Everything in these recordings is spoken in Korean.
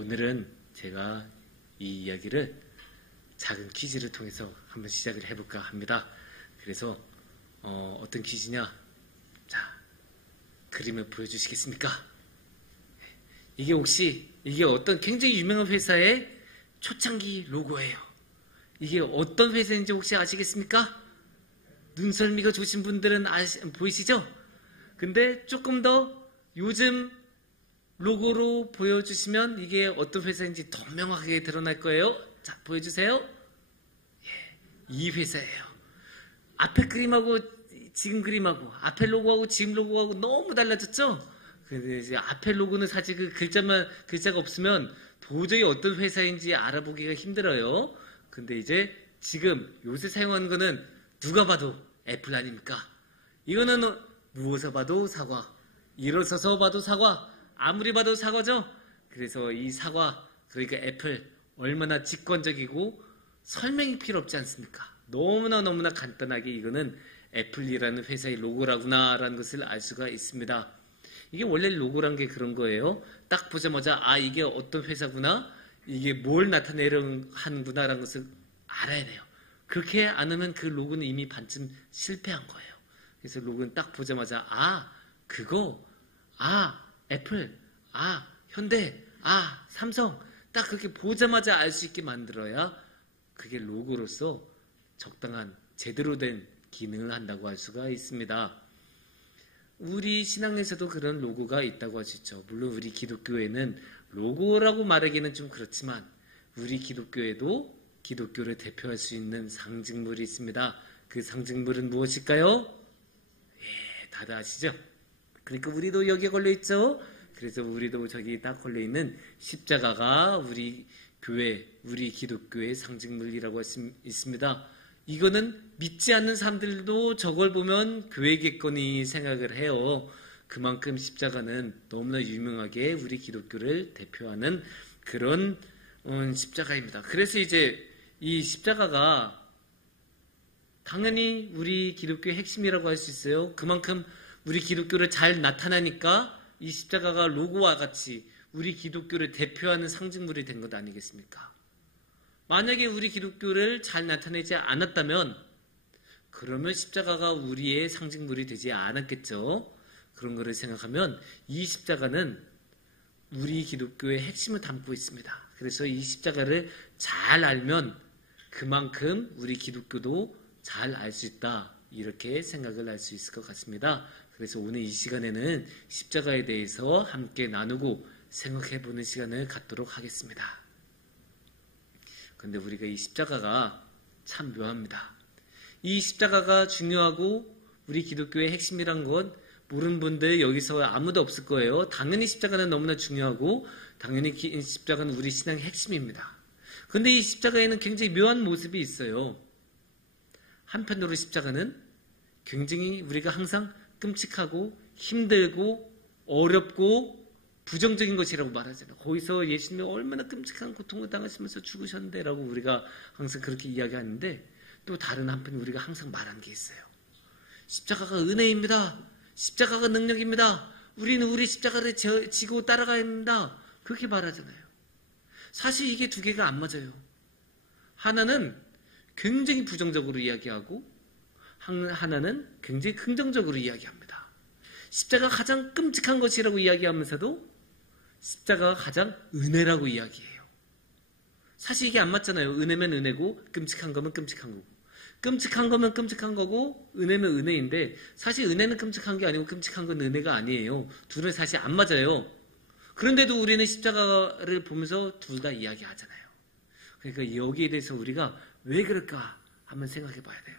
오늘은 제가 이 이야기를 작은 퀴즈를 통해서 한번 시작을 해볼까 합니다. 그래서 어떤 퀴즈냐? 자, 그림을 보여주시겠습니까? 이게 혹시 이게 어떤 굉장히 유명한 회사의 초창기 로고예요. 이게 어떤 회사인지 혹시 아시겠습니까? 눈썰미가 좋으신 분들은 보이시죠? 근데 조금 더 요즘 로고로 보여주시면 이게 어떤 회사인지 더 명확하게 드러날 거예요. 자, 보여주세요. 예, 이 회사예요. 앞에 그림하고 지금 그림하고 앞에 로고하고 지금 로고하고 너무 달라졌죠? 근데 이제 앞에 로고는 사실 그 글자가 없으면 도저히 어떤 회사인지 알아보기가 힘들어요. 근데 이제 지금 요새 사용하는 거는 누가 봐도 애플 아닙니까? 이거는 누워서 봐도 사과, 일어서서 봐도 사과, 아무리 봐도 사과죠? 그래서 이 사과, 그러니까 애플, 얼마나 직관적이고 설명이 필요 없지 않습니까? 너무나 간단하게 이거는 애플이라는 회사의 로고라구나 라는 것을 알 수가 있습니다. 이게 원래 로고란 게 그런 거예요. 딱 보자마자 이게 어떤 회사구나, 이게 뭘 나타내려 하는구나 라는 것을 알아야 돼요. 그렇게 안 하면 그 로고는 이미 반쯤 실패한 거예요. 그래서 로고는 딱 보자마자 그거, 애플, 현대, 삼성, 딱 그렇게 보자마자 알 수 있게 만들어야 그게 로고로서 적당한 제대로 된 기능을 한다고 할 수가 있습니다. 우리 신앙에서도 그런 로고가 있다고 하시죠. 물론 우리 기독교에는 로고라고 말하기는 좀 그렇지만 우리 기독교에도 기독교를 대표할 수 있는 상징물이 있습니다. 그 상징물은 무엇일까요? 예, 다들 아시죠? 그러니까 우리도 여기에 걸려있죠? 그래서 우리도 저기 딱 걸려있는 십자가가 우리 교회, 우리 기독교의 상징물이라고 할 수 있습니다. 이거는 믿지 않는 사람들도 저걸 보면 교회겠거니 생각을 해요. 그만큼 십자가는 너무나 유명하게 우리 기독교를 대표하는 그런 십자가입니다. 그래서 이제 이 십자가가 당연히 우리 기독교의 핵심이라고 할 수 있어요. 그만큼 우리 기독교를 잘 나타나니까 이 십자가가 로고와 같이 우리 기독교를 대표하는 상징물이 된 것 아니겠습니까? 만약에 우리 기독교를 잘 나타내지 않았다면 그러면 십자가가 우리의 상징물이 되지 않았겠죠. 그런 거를 생각하면 이 십자가는 우리 기독교의 핵심을 담고 있습니다. 그래서 이 십자가를 잘 알면 그만큼 우리 기독교도 잘 알 수 있다. 이렇게 생각을 할 수 있을 것 같습니다. 그래서 오늘 이 시간에는 십자가에 대해서 함께 나누고 생각해보는 시간을 갖도록 하겠습니다. 그런데 우리가 이 십자가가 참 묘합니다. 이 십자가가 중요하고 우리 기독교의 핵심이란 것 모르는 분들 여기서 아무도 없을 거예요. 당연히 십자가는 너무나 중요하고 당연히 십자가는 우리 신앙의 핵심입니다. 그런데 이 십자가에는 굉장히 묘한 모습이 있어요. 한편으로 십자가는 굉장히 우리가 항상 끔찍하고 힘들고 어렵고 부정적인 것이라고 말하잖아요. 거기서 예수님이 얼마나 끔찍한 고통을 당하시면서 죽으셨는데 라고 우리가 항상 그렇게 이야기하는데 또 다른 한편 우리가 항상 말하는 게 있어요. 십자가가 은혜입니다. 십자가가 능력입니다. 우리는 우리 십자가를 지고 따라가야 합니다. 그렇게 말하잖아요. 사실 이게 두 개가 안 맞아요. 하나는 굉장히 부정적으로 이야기하고 하나는 굉장히 긍정적으로 이야기합니다. 십자가가 가장 끔찍한 것이라고 이야기하면서도 십자가가 가장 은혜라고 이야기해요. 사실 이게 안 맞잖아요. 은혜면 은혜고 끔찍한 거면 끔찍한 거고 끔찍한 거면 끔찍한 거고 은혜면 은혜인데 사실 은혜는 끔찍한 게 아니고 끔찍한 건 은혜가 아니에요. 둘은 사실 안 맞아요. 그런데도 우리는 십자가를 보면서 둘 다 이야기하잖아요. 그러니까 여기에 대해서 우리가 왜 그럴까 한번 생각해 봐야 돼요.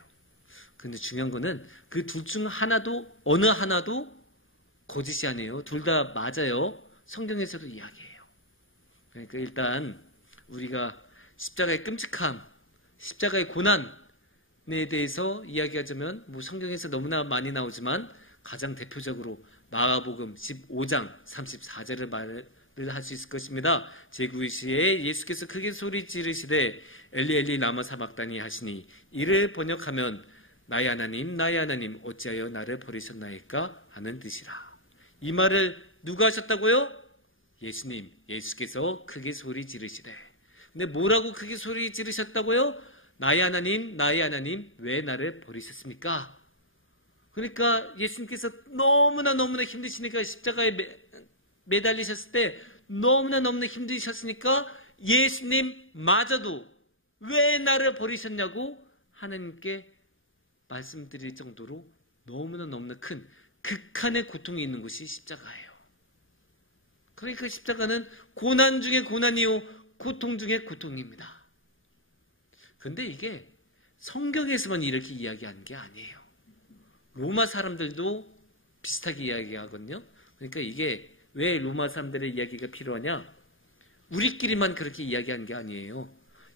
근데 중요한 거는 그 둘 중 하나도 어느 하나도 거짓이 아니에요. 둘 다 맞아요. 성경에서도 이야기해요. 그러니까 일단 우리가 십자가의 끔찍함, 십자가의 고난에 대해서 이야기하자면 성경에서 너무나 많이 나오지만 가장 대표적으로 마가복음 15장 34절을 말을 할 수 있을 것입니다. 제9시에 예수께서 크게 소리 지르시되 엘리 엘리 라마 사박다니 하시니 이를 번역하면 나의 하나님 어찌하여 나를 버리셨나이까 하는 뜻이라. 이 말을 누가 하셨다고요? 예수께서 크게 소리 지르시래. 근데 뭐라고 크게 소리 지르셨다고요? 나의 하나님, 왜 나를 버리셨습니까? 그러니까 예수님께서 너무나 힘드시니까 십자가에 매달리셨을 때 너무나 힘드셨으니까 예수님마저도 왜 나를 버리셨냐고 하나님께 말씀드릴 정도로 너무나 큰 극한의 고통이 있는 곳이 십자가예요. 그러니까 십자가는 고난 중에 고난이요, 고통 중에 고통입니다. 그런데 이게 성경에서만 이렇게 이야기하는 게 아니에요. 로마 사람들도 비슷하게 이야기하거든요. 그러니까 이게 왜 로마 사람들의 이야기가 필요하냐? 우리끼리만 그렇게 이야기한 게 아니에요.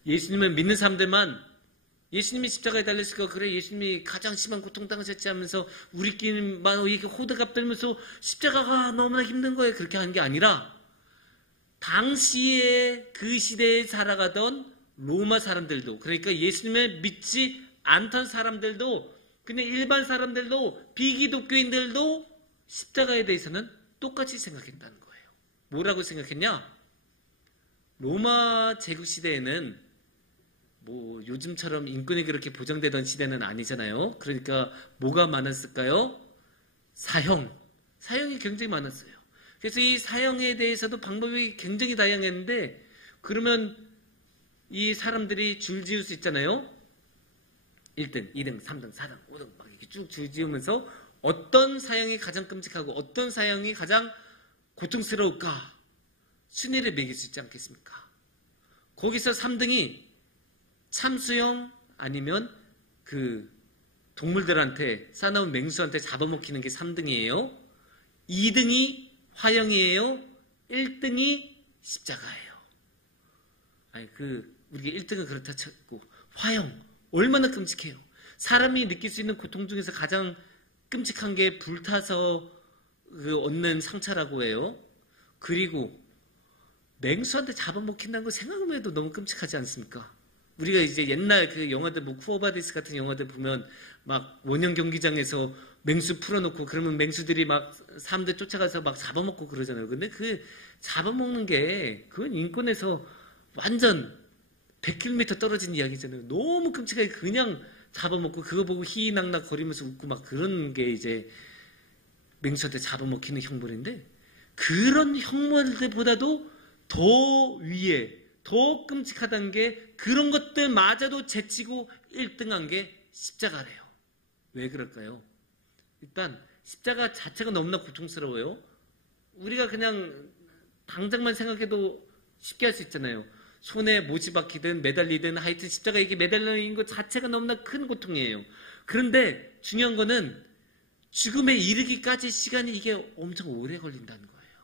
예수님을 믿는 사람들만 예수님이 십자가에 달렸으니까 그래 예수님이 가장 심한 고통 당하셨지 하면서 우리끼리만 이렇게 호들갑 떨면서 십자가가 너무나 힘든 거예요. 그렇게 하는 게 아니라 당시에 그 시대에 살아가던 로마 사람들도, 그러니까 예수님을 믿지 않던 사람들도, 그냥 일반 사람들도, 비기독교인들도 십자가에 대해서는 똑같이 생각했다는 거예요. 뭐라고 생각했냐? 로마 제국 시대에는 뭐 요즘처럼 인권이 그렇게 보장되던 시대는 아니잖아요. 그러니까 뭐가 많았을까요? 사형이 굉장히 많았어요. 그래서 이 사형에 대해서도 방법이 굉장히 다양했는데, 그러면 이 사람들이 줄 지을 수 있잖아요. 1등, 2등, 3등, 4등, 5등 막 이렇게 쭉 줄 지으면서 어떤 사형이 가장 끔찍하고 어떤 사형이 가장 고통스러울까 순위를 매길 수 있지 않겠습니까? 거기서 3등이 참수형 아니면 그 동물들한테 싸나운 맹수한테 잡아먹히는 게 3등이에요. 2등이 화형이에요. 1등이 십자가예요. 아니 우리가 1등은 그렇다 쳤고 화형 얼마나 끔찍해요. 사람이 느낄 수 있는 고통 중에서 가장 끔찍한 게 불타서 얻는 상처라고 해요. 그리고 맹수한테 잡아먹힌다는 거 생각만 해도 너무 끔찍하지 않습니까? 우리가 이제 옛날 그 영화들 뭐 쿠어바디스 같은 영화들 보면 막 원형 경기장에서 맹수 풀어놓고 그러면 맹수들이 막 사람들 쫓아가서 막 잡아먹고 그러잖아요. 근데 그 잡아먹는 게 그건 인권에서 완전 100km 떨어진 이야기잖아요. 너무 끔찍하게 그냥 잡아먹고 그거 보고 희희낙낙 거리면서 웃고 막 그런 게 이제 맹수한테 잡아먹히는 형벌인데, 그런 형벌들보다도 더 위에 더 끔찍하다는 게 그런 것들마저도 제치고 1등한 게 십자가래요. 왜 그럴까요? 일단 십자가 자체가 너무나 고통스러워요. 우리가 그냥 당장만 생각해도 쉽게 할 수 있잖아요. 손에 못이 박히든 매달리든 하여튼 십자가 이게 매달려 있는 것 자체가 너무나 큰 고통이에요. 그런데 중요한 거는 죽음에 이르기까지 시간이 이게 엄청 오래 걸린다는 거예요.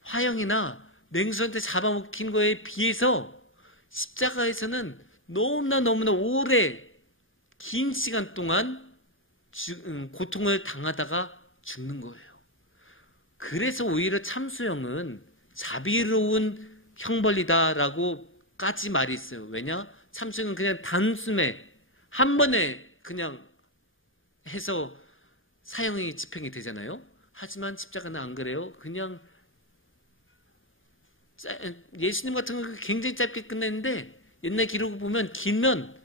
화형이나 맹수한테 잡아먹힌 거에 비해서 십자가에서는 너무나 오래 긴 시간 동안 고통을 당하다가 죽는 거예요. 그래서 오히려 참수형은 자비로운 형벌이다라고까지 말이 있어요. 왜냐? 참수형은 그냥 단숨에 한 번에 그냥 해서 사형이 집행이 되잖아요. 하지만 십자가는 안 그래요. 그냥 예수님 같은 경우는 굉장히 짧게 끝냈는데 옛날 기록을 보면 길면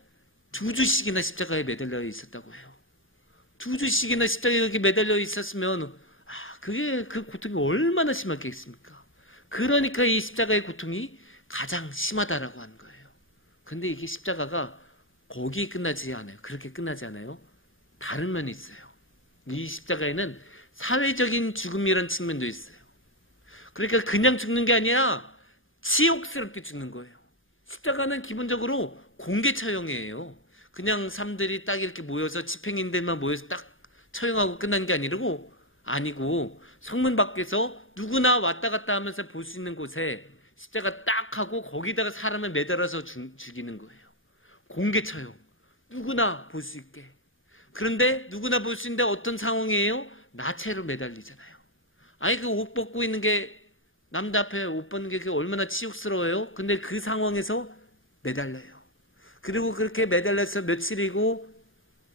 2주씩이나 십자가에 매달려 있었다고 해요. 2주씩이나 십자가에 이렇게 매달려 있었으면 그게 그 고통이 얼마나 심했겠습니까? 그러니까 이 십자가의 고통이 가장 심하다라고 하는 거예요. 근데 이게 십자가가 거기에 끝나지 않아요. 그렇게 끝나지 않아요. 다른 면이 있어요. 이 십자가에는 사회적인 죽음이라는 측면도 있어요. 그러니까 그냥 죽는 게 아니라 치욕스럽게 죽는 거예요. 십자가는 기본적으로 공개 처형이에요. 그냥 사람들이 딱 이렇게 모여서 집행인들만 모여서 딱 처형하고 끝난 게 아니고 성문 밖에서 누구나 왔다 갔다 하면서 볼 수 있는 곳에 십자가 딱 하고 거기다가 사람을 매달아서 죽이는 거예요. 공개 처형. 누구나 볼 수 있게. 그런데 누구나 볼 수 있는데 어떤 상황이에요? 나체로 매달리잖아요. 아니 그 옷 벗고 있는 게 남들 앞에 옷 벗는 게 얼마나 치욕스러워요? 근데 그 상황에서 매달려요. 그리고 그렇게 매달려서 며칠이고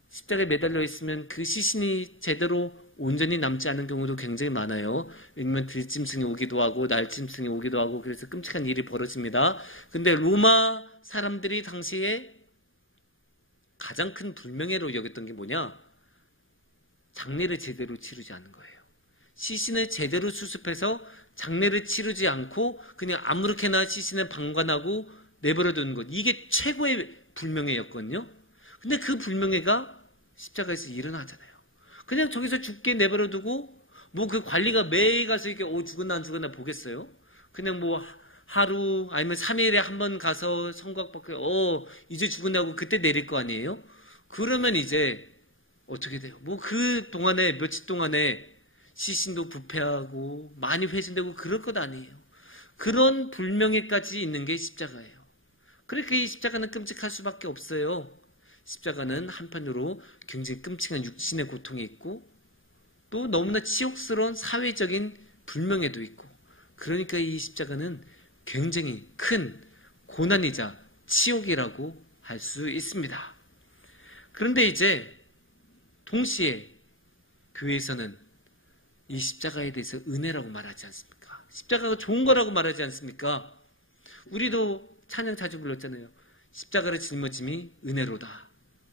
십자가에 매달려 있으면 그 시신이 제대로 온전히 남지 않은 경우도 굉장히 많아요. 왜냐면 들짐승이 오기도 하고 날짐승이 오기도 하고 그래서 끔찍한 일이 벌어집니다. 근데 로마 사람들이 당시에 가장 큰 불명예로 여겼던 게 뭐냐? 장례를 제대로 치르지 않은 거예요. 시신을 제대로 수습해서 장례를 치르지 않고 그냥 아무렇게나 시신을 방관하고 내버려두는 것. 이게 최고의 불명예였거든요. 근데 그 불명예가 십자가에서 일어나잖아요. 그냥 저기서 죽게 내버려두고 뭐 그 관리가 매일 가서 이렇게 죽었나 안 죽었나 보겠어요? 그냥 뭐 하루 아니면 3일에 한 번 가서 성곽받고 이제 죽었나고 그때 내릴 거 아니에요? 그러면 이제 어떻게 돼요? 뭐 그 동안에 며칠 동안에 시신도 부패하고 많이 훼손되고 그럴 것 아니에요. 그런 불명예까지 있는 게 십자가예요. 그러니까 이 십자가는 끔찍할 수밖에 없어요. 십자가는 한편으로 굉장히 끔찍한 육신의 고통이 있고 또 너무나 치욕스러운 사회적인 불명예도 있고 그러니까 이 십자가는 굉장히 큰 고난이자 치욕이라고 할 수 있습니다. 그런데 이제 동시에 교회에서는 이 십자가에 대해서 은혜라고 말하지 않습니까? 십자가가 좋은 거라고 말하지 않습니까? 우리도 찬양 자주 불렀잖아요. 십자가를 짊어짐이 은혜로다.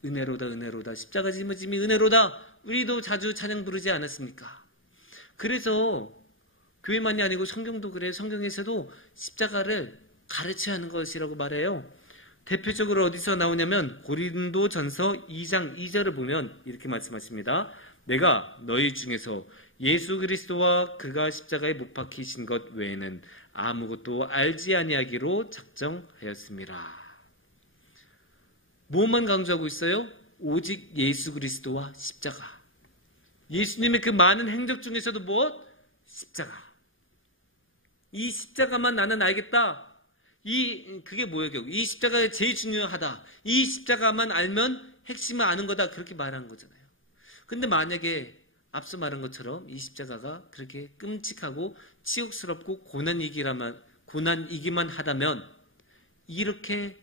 은혜로다 은혜로다. 십자가 짊어짐이 은혜로다. 우리도 자주 찬양 부르지 않았습니까? 그래서 교회만이 아니고 성경도 그래요. 성경에서도 십자가를 가르쳐야 하는 것이라고 말해요. 대표적으로 어디서 나오냐면 고린도전서 2장 2절을 보면 이렇게 말씀하십니다. 내가 너희 중에서 예수 그리스도와 그가 십자가에 못 박히신 것 외에는 아무것도 알지 아니하기로 작정하였습니다. 뭐만 강조하고 있어요? 오직 예수 그리스도와 십자가. 예수님의 그 많은 행적 중에서도 무엇? 십자가. 이 십자가만 나는 알겠다. 그게 뭐예요, 결국? 이 십자가가 제일 중요하다. 이 십자가만 알면 핵심을 아는 거다. 그렇게 말한 거잖아요. 근데 만약에 앞서 말한 것처럼 이 십자가가 그렇게 끔찍하고 치욕스럽고 고난이기만 하다면 이렇게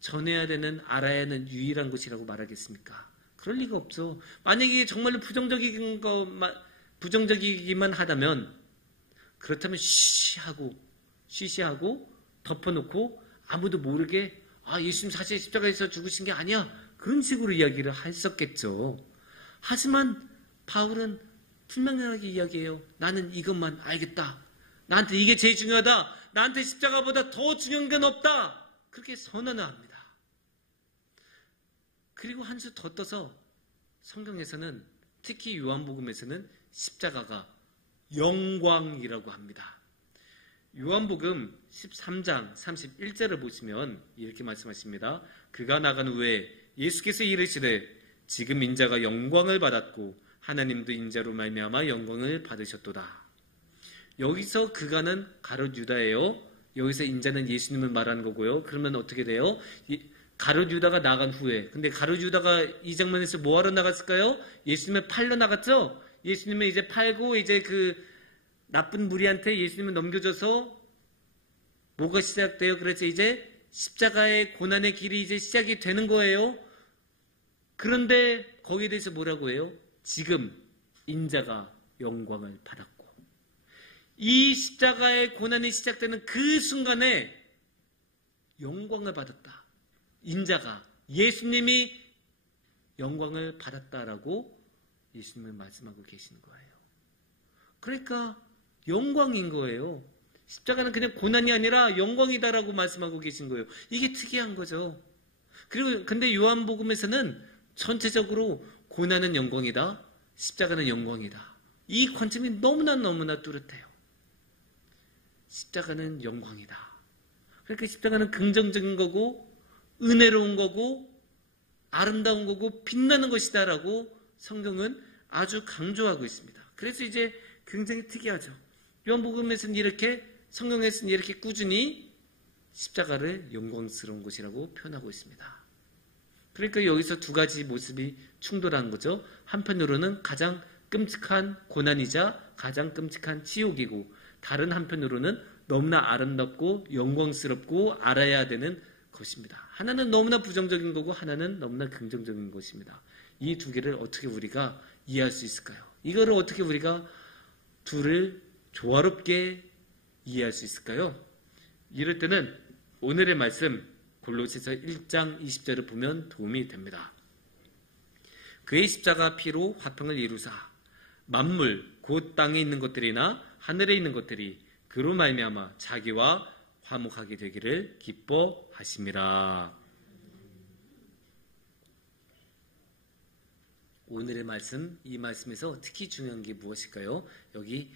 전해야 되는, 알아야 하는 유일한 것이라고 말하겠습니까? 그럴 리가 없죠. 만약에 정말로 부정적이기만 하다면 그렇다면 쉬쉬하고 덮어놓고 아무도 모르게 예수님 사실 십자가에서 죽으신 게 아니야. 그런 식으로 이야기를 했었겠죠. 하지만 바울은 분명하게 이야기해요. 나는 이것만 알겠다. 나한테 이게 제일 중요하다. 나한테 십자가보다 더 중요한 건 없다. 그렇게 선언을 합니다. 그리고 한 수 더 떠서 성경에서는 특히 요한복음에서는 십자가가 영광이라고 합니다. 요한복음 13장 31절을 보시면 이렇게 말씀하십니다. 그가 나간 후에 예수께서 이르시되 지금 인자가 영광을 받았고 하나님도 인자로 말미암아 영광을 받으셨도다. 여기서 그가는 가룟 유다예요. 여기서 인자는 예수님을 말하는 거고요. 그러면 어떻게 돼요? 가룟 유다가 나간 후에, 근데 가룟 유다가 이 장면에서 뭐하러 나갔을까요? 예수님을 팔러 나갔죠? 예수님을 이제 팔고 이제 그 나쁜 무리한테 예수님을 넘겨줘서 뭐가 시작돼요? 그래서 이제 십자가의 고난의 길이 이제 시작이 되는 거예요. 그런데 거기에 대해서 뭐라고 해요? 지금 인자가 영광을 받았고, 이 십자가의 고난이 시작되는 그 순간에 영광을 받았다. 인자가, 예수님이 영광을 받았다라고 예수님을 말씀하고 계시는 거예요. 그러니까 영광인 거예요. 십자가는 그냥 고난이 아니라 영광이다라고 말씀하고 계신 거예요. 이게 특이한 거죠. 그리고 근데 요한복음에서는 전체적으로 고난은 영광이다, 십자가는 영광이다. 이 관점이 너무나 뚜렷해요. 십자가는 영광이다. 그러니까 십자가는 긍정적인 거고 은혜로운 거고 아름다운 거고 빛나는 것이다라고 성경은 아주 강조하고 있습니다. 그래서 이제 굉장히 특이하죠. 요한복음에서는 이렇게, 성경에서는 이렇게 꾸준히 십자가를 영광스러운 것이라고 표현하고 있습니다. 그러니까 여기서 두 가지 모습이 충돌하는 거죠. 한편으로는 가장 끔찍한 고난이자 가장 끔찍한 치욕이고, 다른 한편으로는 너무나 아름답고 영광스럽고 알아야 되는 것입니다. 하나는 너무나 부정적인 거고 하나는 너무나 긍정적인 것입니다. 이 두 개를 어떻게 우리가 이해할 수 있을까요? 이거를 어떻게 우리가 둘을 조화롭게 이해할 수 있을까요? 이럴 때는 오늘의 말씀 골로새서 1장 20절을 보면 도움이 됩니다. 그의 십자가 피로 화평을 이루사 만물 곧 땅에 있는 것들이나 하늘에 있는 것들이 그로 말미암아 자기와 화목하게 되기를 기뻐하심이라. 오늘의 말씀, 이 말씀에서 특히 중요한 게 무엇일까요? 여기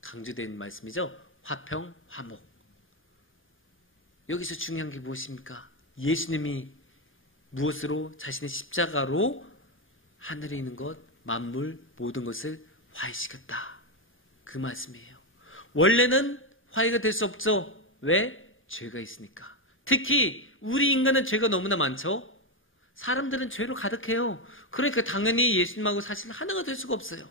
강조된 말씀이죠. 화평, 화목. 여기서 중요한 게 무엇입니까? 예수님이 무엇으로? 자신의 십자가로 하늘에 있는 것, 만물, 모든 것을 화해시켰다. 그 말씀이에요. 원래는 화해가 될 수 없죠. 왜? 죄가 있으니까. 특히 우리 인간은 죄가 너무나 많죠. 사람들은 죄로 가득해요. 그러니까 당연히 예수님하고 사실 하나가 될 수가 없어요.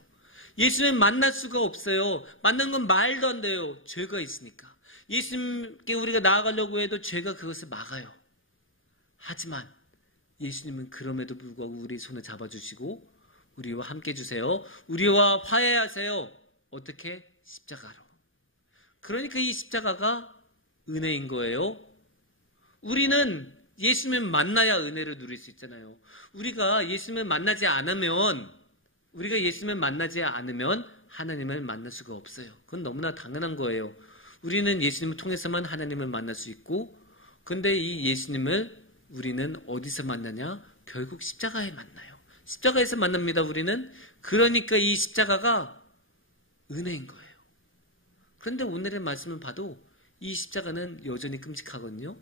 예수님 만날 수가 없어요. 만난 건 말도 안 돼요. 죄가 있으니까. 예수님께 우리가 나아가려고 해도 죄가 그것을 막아요. 하지만 예수님은 그럼에도 불구하고 우리 손을 잡아주시고 우리와 함께 해주세요. 우리와 화해하세요. 어떻게? 십자가로. 그러니까 이 십자가가 은혜인 거예요. 우리는 예수님을 만나야 은혜를 누릴 수 있잖아요. 우리가 예수님을 만나지 않으면 하나님을 만날 수가 없어요. 그건 너무나 당연한 거예요. 우리는 예수님을 통해서만 하나님을 만날 수 있고, 근데 이 예수님을 우리는 어디서 만나냐? 결국 십자가에 만나요. 십자가에서 만납니다, 우리는. 그러니까 이 십자가가 은혜인 거예요. 그런데 오늘의 말씀을 봐도 이 십자가는 여전히 끔찍하거든요.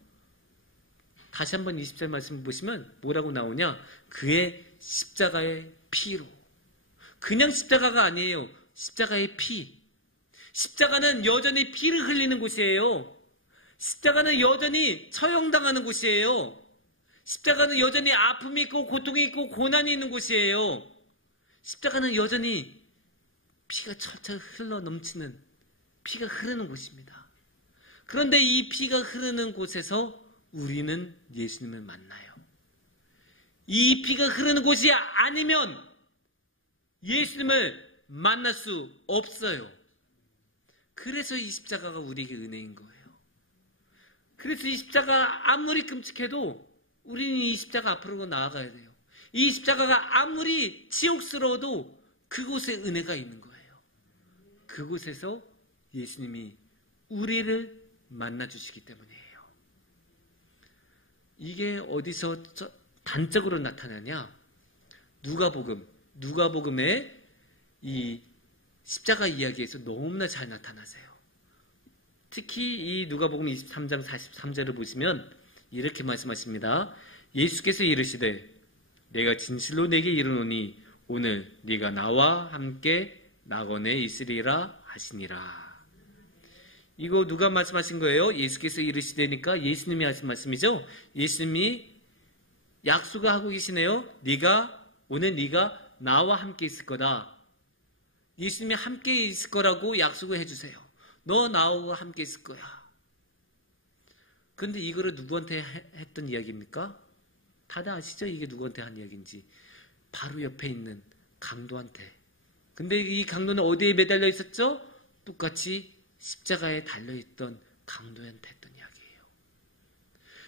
다시 한번 20절 말씀 보시면 뭐라고 나오냐? 그의 십자가의 피로. 그냥 십자가가 아니에요. 십자가의 피. 십자가는 여전히 피를 흘리는 곳이에요. 십자가는 여전히 처형당하는 곳이에요. 십자가는 여전히 아픔이 있고 고통이 있고 고난이 있는 곳이에요. 십자가는 여전히 피가 철철 흘러 넘치는, 피가 흐르는 곳입니다. 그런데 이 피가 흐르는 곳에서 우리는 예수님을 만나요. 이 피가 흐르는 곳이 아니면 예수님을 만날 수 없어요. 그래서 이 십자가가 우리에게 은혜인 거예요. 그래서 이 십자가 아무리 끔찍해도 우리는 이 십자가 앞으로 나아가야 돼요. 이 십자가가 아무리 지옥스러워도 그곳에 은혜가 있는 거예요. 그곳에서 예수님이 우리를 만나주시기 때문이에요. 이게 어디서 단적으로 나타나냐? 누가복음의 이 십자가 이야기에서 너무나 잘 나타나세요. 특히 이 누가복음 23장 43절을 보시면 이렇게 말씀하십니다. 예수께서 이르시되 내가 진실로 내게 이르노니 오늘 네가 나와 함께 낙원에 있으리라 하시니라. 이거 누가 말씀하신 거예요? 예수께서 이르시되니까 예수님이 하신 말씀이죠. 예수님이 약속을 하고 계시네요. 오늘 네가 나와 함께 있을 거다. 예수님이 함께 있을 거라고 약속을 해주세요. 너 나와 함께 있을 거야. 근데 이거를 누구한테 했던 이야기입니까? 다들 아시죠? 이게 누구한테 한 이야기인지. 바로 옆에 있는 강도한테. 근데 이 강도는 어디에 매달려 있었죠? 똑같이 십자가에 달려있던 강도한테 했던 이야기예요.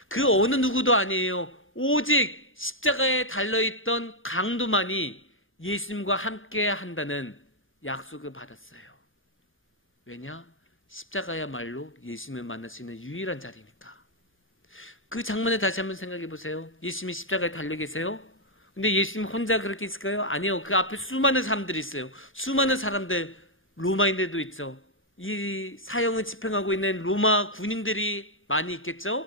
그 어느 누구도 아니에요. 오직 십자가에 달려있던 강도만이 예수님과 함께 한다는 약속을 받았어요. 왜냐? 십자가야말로 예수님을 만날 수 있는 유일한 자리니까. 그 장면을 다시 한번 생각해 보세요. 예수님이 십자가에 달려 계세요. 근데 예수님 혼자 그렇게 있을까요? 아니요. 그 앞에 수많은 사람들이 있어요. 수많은 사람들, 로마인들도 있죠. 이 사형을 집행하고 있는 로마 군인들이 많이 있겠죠?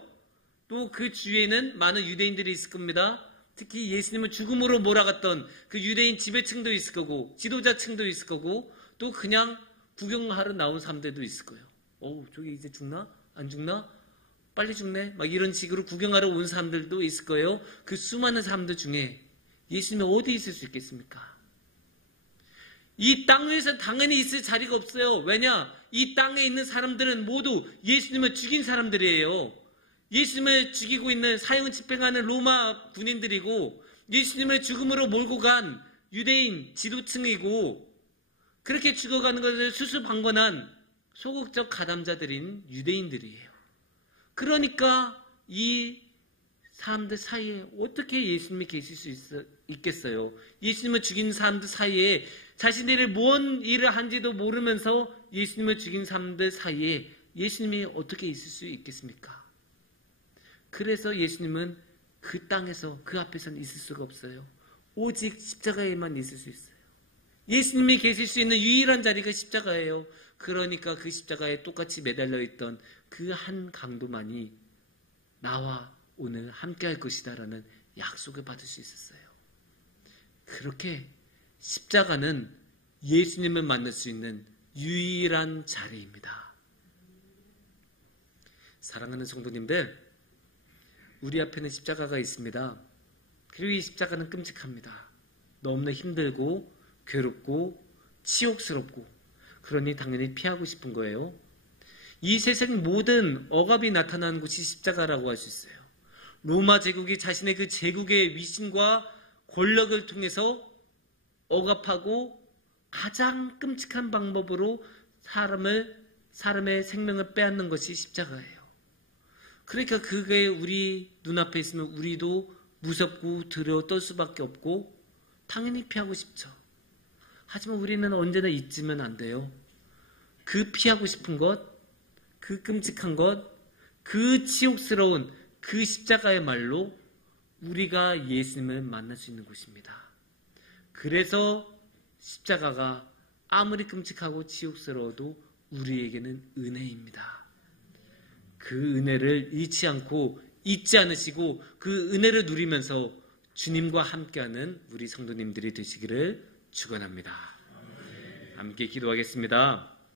또 그 주위에는 많은 유대인들이 있을 겁니다. 특히 예수님을 죽음으로 몰아갔던 그 유대인 지배층도 있을 거고, 지도자층도 있을 거고, 또 그냥 구경하러 나온 사람들도 있을 거예요. 저기 이제 죽나? 안 죽나? 빨리 죽네? 막 이런 식으로 구경하러 온 사람들도 있을 거예요. 그 수많은 사람들 중에 예수님이 어디 있을 수 있겠습니까? 이 땅 위에서 당연히 있을 자리가 없어요. 왜냐? 이 땅에 있는 사람들은 모두 예수님을 죽인 사람들이에요. 예수님을 죽이고 있는 사형을 집행하는 로마 군인들이고 예수님을 죽음으로 몰고 간 유대인 지도층이고 그렇게 죽어가는 것을 수수방관한 소극적 가담자들인 유대인들이에요. 그러니까 이 사람들 사이에 어떻게 예수님이 계실 수 있겠어요? 예수님을 죽인 사람들 사이에 자신들이 뭔 일을 한지도 모르면서 예수님을 죽인 사람들 사이에 예수님이 어떻게 있을 수 있겠습니까? 그래서 예수님은 그 땅에서 그 앞에서는 있을 수가 없어요. 오직 십자가에만 있을 수 있어요. 예수님이 계실 수 있는 유일한 자리가 십자가예요. 그러니까 그 십자가에 똑같이 매달려 있던 그 한 강도만이 나와 오늘 함께 할 것이다라는 약속을 받을 수 있었어요. 그렇게 십자가는 예수님을 만날 수 있는 유일한 자리입니다. 사랑하는 성도님들, 우리 앞에는 십자가가 있습니다. 그리고 이 십자가는 끔찍합니다. 너무나 힘들고 괴롭고 치욕스럽고, 그러니 당연히 피하고 싶은 거예요. 이 세상 모든 억압이 나타나는 곳이 십자가라고 할 수 있어요. 로마 제국이 자신의 그 제국의 위신과 권력을 통해서 억압하고 가장 끔찍한 방법으로 사람의 생명을 빼앗는 것이 십자가예요. 그러니까 그게 우리 눈앞에 있으면 우리도 무섭고 두려워 떨 수밖에 없고 당연히 피하고 싶죠. 하지만 우리는 언제나 잊으면 안 돼요. 그 피하고 싶은 것, 그 끔찍한 것, 그 치욕스러운 그 십자가의 말로 우리가 예수님을 만날 수 있는 곳입니다. 그래서 십자가가 아무리 끔찍하고 치욕스러워도 우리에게는 은혜입니다. 그 은혜를 잃지 않고 잊지 않으시고 그 은혜를 누리면서 주님과 함께하는 우리 성도님들이 되시기를 축원합니다. 함께 기도하겠습니다.